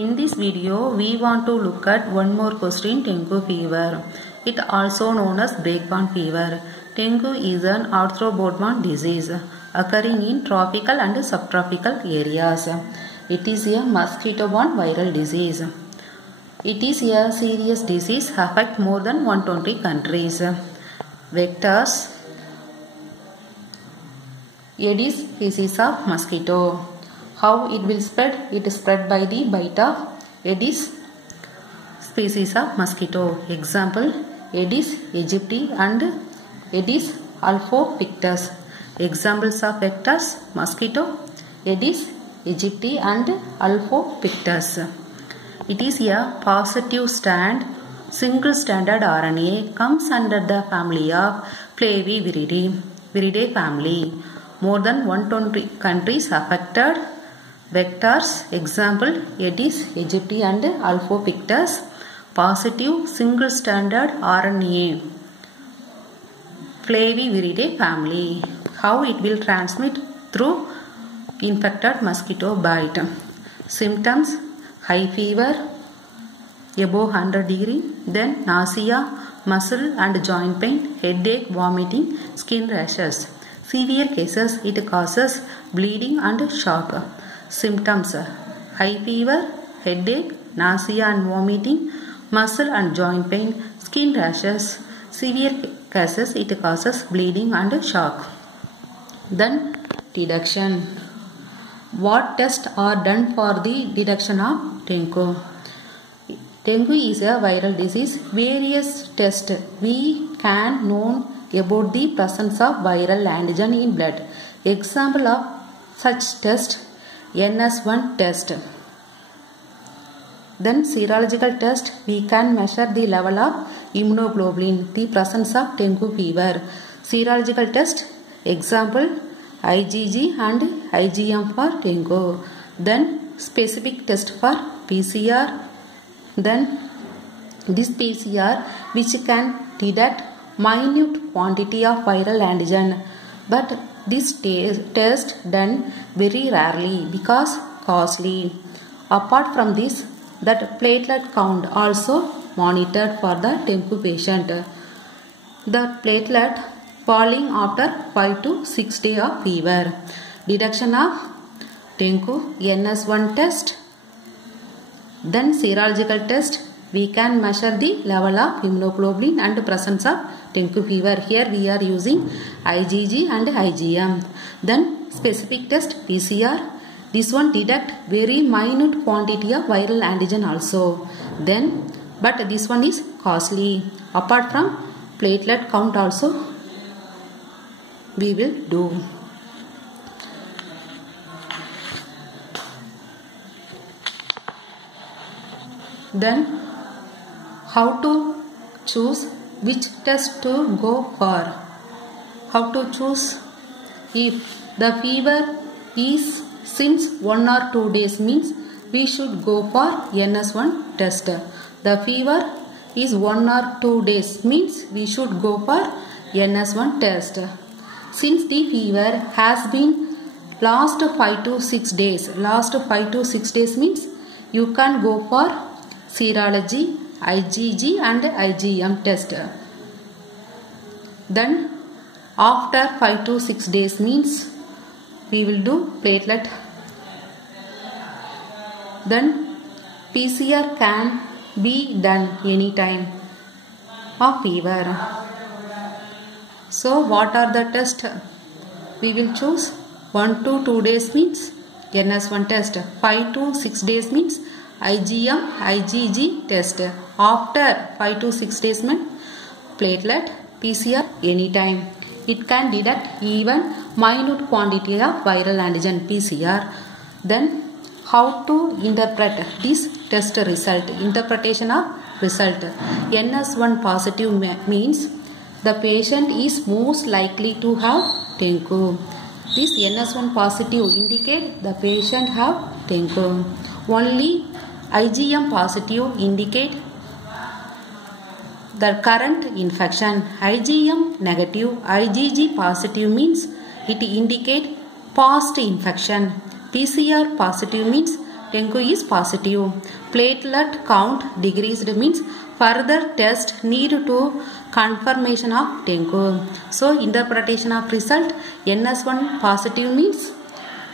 In this video, we want to look at one more question, dengue fever. It also known as breakborn fever. Dengue is an arthroborne disease occurring in tropical and subtropical areas. It is a mosquito-borne viral disease. It is a serious disease affect more than 120 countries. Vectors: Aedes species of mosquito. How it will spread? It is spread by the bite of Aedes species of mosquito. Example: Aedes aegypti and Aedes albopictus. Examples of vectors: mosquito, Aedes aegypti and albopictus. It is a positive single stranded RNA, comes under the family of Flaviviridae family. More than 120 countries affected. Vectors: example, Aedes aegypti and albopictus. Positive single stranded RNA, Flaviviridae family. How it will transmit? Through infected mosquito bite. Symptoms: high fever above 100 degree, then nausea, muscle and joint pain, headache, vomiting, skin rashes. Severe cases, it causes bleeding and shock. Symptoms: high fever, headache, nausea and vomiting, muscle and joint pain, skin rashes. Severe cases, it causes bleeding and shock. Then detection. What tests are done for the detection of dengue? Dengue is a viral disease. Various tests we can know about the presence of viral antigen in blood. Example of such test: NS1 test. Then serological test, we can measure the level of immunoglobulin, the presence of dengue fever. Serological test, example IgG and IgM for dengue. Then specific test for PCR. Then this PCR which can detect minute quantity of viral antigen, but this test done very rarely because costly. Apart from this, that platelet count also monitored for the dengue patient. The platelet falling after 5 to 6 days of fever. Detection of dengue: NS1 test. Then serological test, we can measure the level of immunoglobulin and presence of dengue fever. Here we are using IgG and IgM. Then specific test, PCR. This one detect very minute quantity of viral antigen also. Then, but this one is costly. Apart from platelet count also we will do. Then how to choose which test to go for? How to choose? If the fever is since 1 or 2 days means we should go for NS1 test. The fever is 1 or 2 days means we should go for NS1 test. Since the fever has been last 5 to 6 days, means you can go for serology, IgG and IgM test. Then after 5 to 6 days means we will do platelet. Then PCR can be done anytime of fever. So what are the tests? We will choose 1 to 2 days means NS1 test. 5 to 6 days means IgM, IgG test. After 5 to 6 days means platelet, PCR anytime. It can detect even minute quantity of viral antigen, PCR. Then how to interpret this test result? Interpretation of result. NS1 positive means the patient is most likely to have dengue. This NS1 positive indicate the patient have dengue. Only IgM positive indicate the current infection. IgM negative, IgG positive means it indicate past infection. PCR positive means dengue is positive. Platelet count decreased means further test need to confirmation of dengue. So interpretation of result, NS1 positive means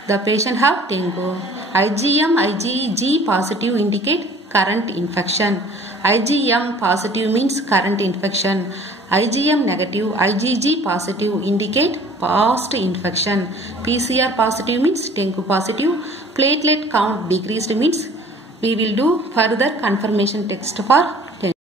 the patient have dengue. IgM, IgG positive indicate current infection. IgM positive means current infection. IgM negative, IgG positive indicate past infection. PCR positive means dengue positive. Platelet count decreased means we will do further confirmation test for